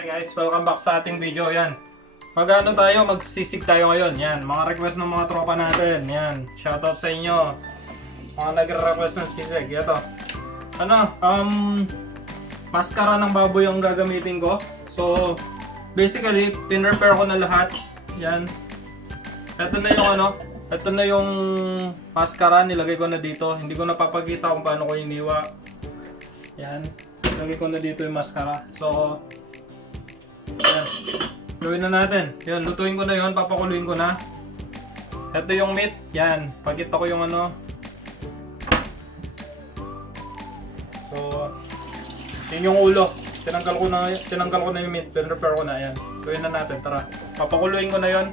Hi guys, welcome back sa ating video. Yan. Mag-ano tayo, magsisig tayo ngayon. Yan, mga request ng mga tropa natin. Yan, shoutout sa inyo. Mga nagre-request ng sisig. Ito. Maskara ng baboy ang gagamitin ko. So, basically, pinrepare ko na lahat. Yan. Ito na yung maskara, nilagay ko na dito. Hindi ko napapakita kung paano ko iniwa. Yan. Nilagay ko na dito yung maskara. So, yan. Gawin na natin. Yan, lutuin ko na yun, papakuluin ko na. Ito yung meat. Yan, pakita ko yung ano. So, yun yung ulo. Tinanggal ko na yung meat, pinrepare ko na. Yan. Gawin na natin, tara. Papakuluin ko na yun.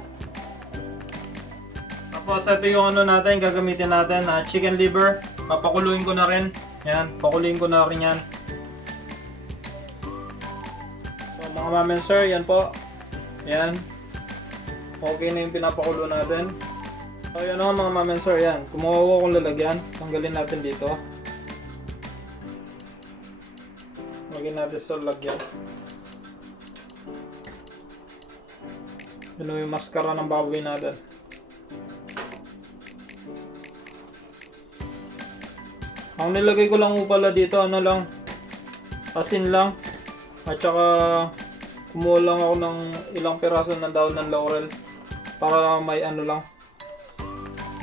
Tapos ito yung ano natin, gagamitin natin, chicken liver. Papakuluin ko na rin. Yan, pakuluin ko na rin yan. So mga ma'am and sir, yan po. Yan. Okay na yung pinapakulo natin. So yan o mga ma'am and sir, yan. Kumuha kong lalagyan. Tanggalin natin dito. Lagyan natin sa lagyan. Yan o yung maskara ng baboy natin. Ang nilagay ko lang pala dito, ano lang, asin lang. At saka kumuha lang ako ng ilang piraso ng daon ng laurel para may ano lang,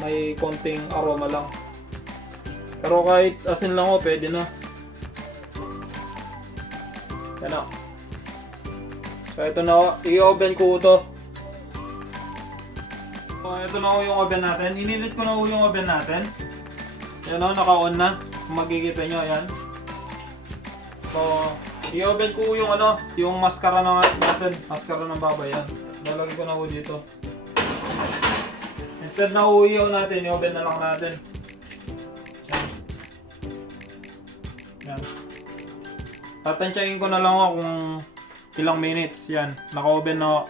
may konting aroma lang. Pero kahit asin lang ako, pwede na. Yan na. So ito na, i-oven ko ito. So ito na yung oven natin. Inilit ko na yung oven natin. Yan o, naka-on na. Makikita nyo, yan. So, i-oven ko yung ano, yung maskara natin. Maskara ng baboy, yan. Lalagay ko na po dito. Instead na uiyaw natin, i-oven na lang natin. Yan. Yan. Tatansyahin ko na lang ako kung ilang minutes. Yan, naka-oven na ako.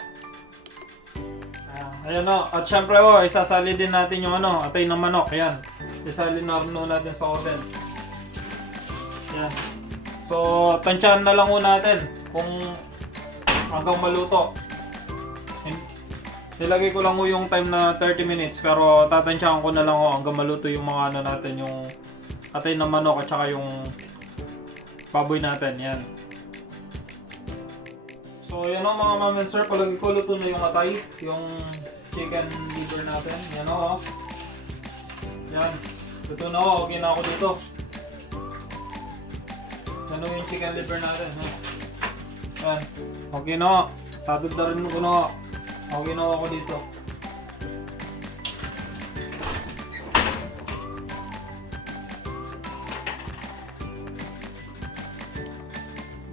Ayan o, at syempre o, isasali din natin yung ano, atay ng manok. Yan. Isalin na natin sa oven. Yan. So, tansyahan na lang natin kung hanggang maluto. Nilagay ko lang yung time na 30 minutes pero tatansyahan ko na lang hanggang maluto yung mga ano natin, yung atay ng manok at saka yung baboy natin. Yan. So, yan o mga ma'am and sir, palagi ko luto na yung atay, yung chicken liver natin. Yan o. Yan. Luto na ako. Okay na ako dito. Yan o yung chicken liver natin. Yan. Okay na ako. Tatagdarin ko na ako. Okay na ako dito.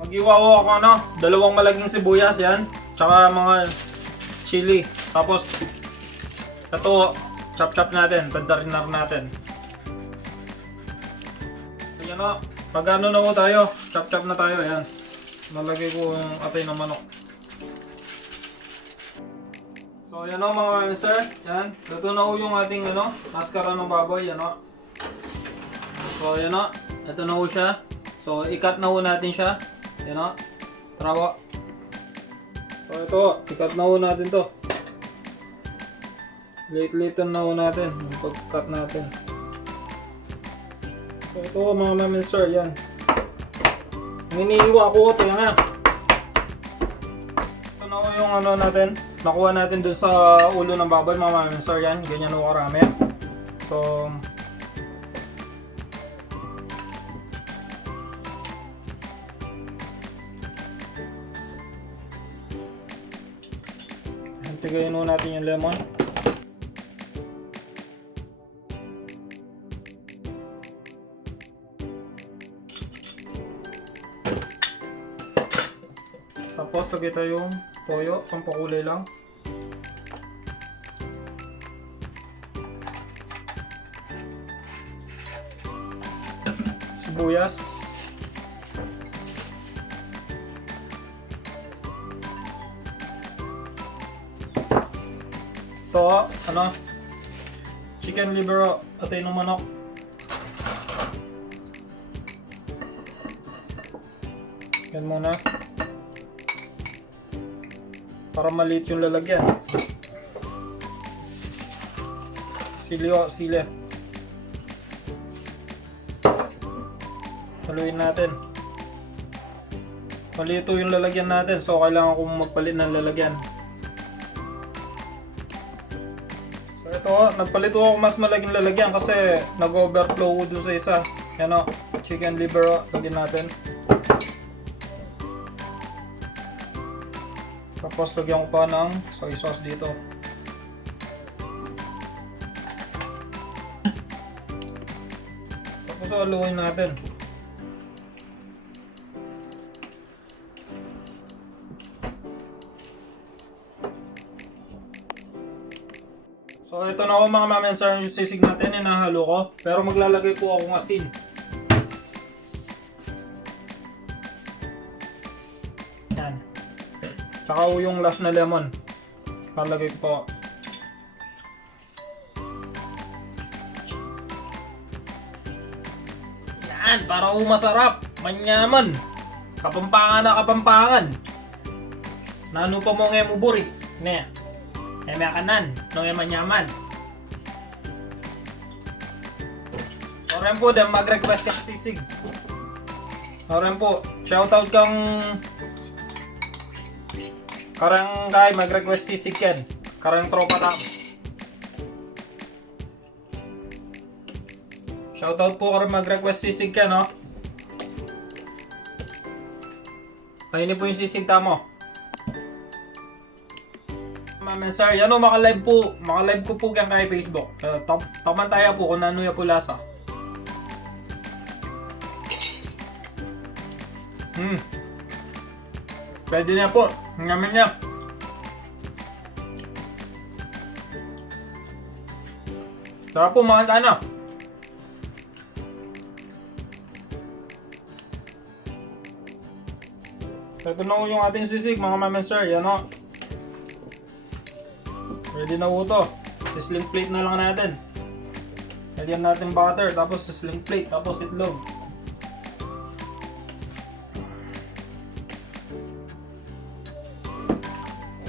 Mag-iwaw ako ano. 2 malaging sibuyas yan. Tsaka mga chili. Tapos ito, chop-chop natin. Tagdarin na natin. Ayan o. Pag ano na po tayo, chop-chop na tayo. Ayan. Nalagay ko yung atay ng manok. So ayan o mga sir. Ayan. Luto na po yung ating ano, maskara ng baboy. Ayan o. So ayan o. Ito na po siya. So i-cut na po natin siya. Ayan o. Tara po. So ito, i-cut na po natin to. Late-latean na po natin. Yung pag-cut natin. So ito mga ma'am and sir, yan. Ang iniiwa ko, ito yan nga. Ito na yung ano natin, nakuha natin dun sa ulo ng baboy mga ma'am and sir, yan. Ganyan o karami. So, tigayin mo natin yung lemon. Tapos lagay tayong toyo, pampakulay lang. Sibuyas. Ito, ano? Chicken liver, atay ng manok. Yan muna. Para maliit yung lalagyan. Sili o, sili. Haluin natin. Malito yung lalagyan natin, so kailangan kong magpalit ng lalagyan. So ito, nagpalit ako mas malaking lalagyan kasi nag-overflow dun sa isa. Yan o, chicken liver o, lagyan natin. Tapos lagyan ko pa ng soy sauce dito. Tapos haluin natin. So ito na ako mga mami, sir, yung sisig natin, hinahalo ko. Pero maglalagay po ako ng asin. Yan. Tsaka yung last na lemon. Lalagay ko po. Yan, para masarap. Manyaman. Kapampangan na kapampangan. Nano pa mo ngayon mo buri. Ne. May kanan, no manyaman. Oren po, dem mag-request kang sisig. Oren po, shoutout kang karang kay mag-request sisig yan. Karang tropa tam. Shoutout po karang mag-request sisig yan, no? Ayun po yung sisig tamo. Mami sir, yan o, maka-live ko po kaya kay Facebook. Taman tayo po kung ano yung po lasa. Pwede na po, namin niya. Tara po mga tana. Ito na po yung ating sisig mga mami sir, yan o. Ready na po ito. Sisling plate na lang natin. Lagyan natin butter, tapos sisling plate, tapos itlog.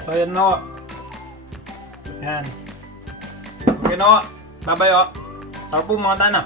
So yan na po. Yan. Okay na po. Bye bye po. Tara po mga tana.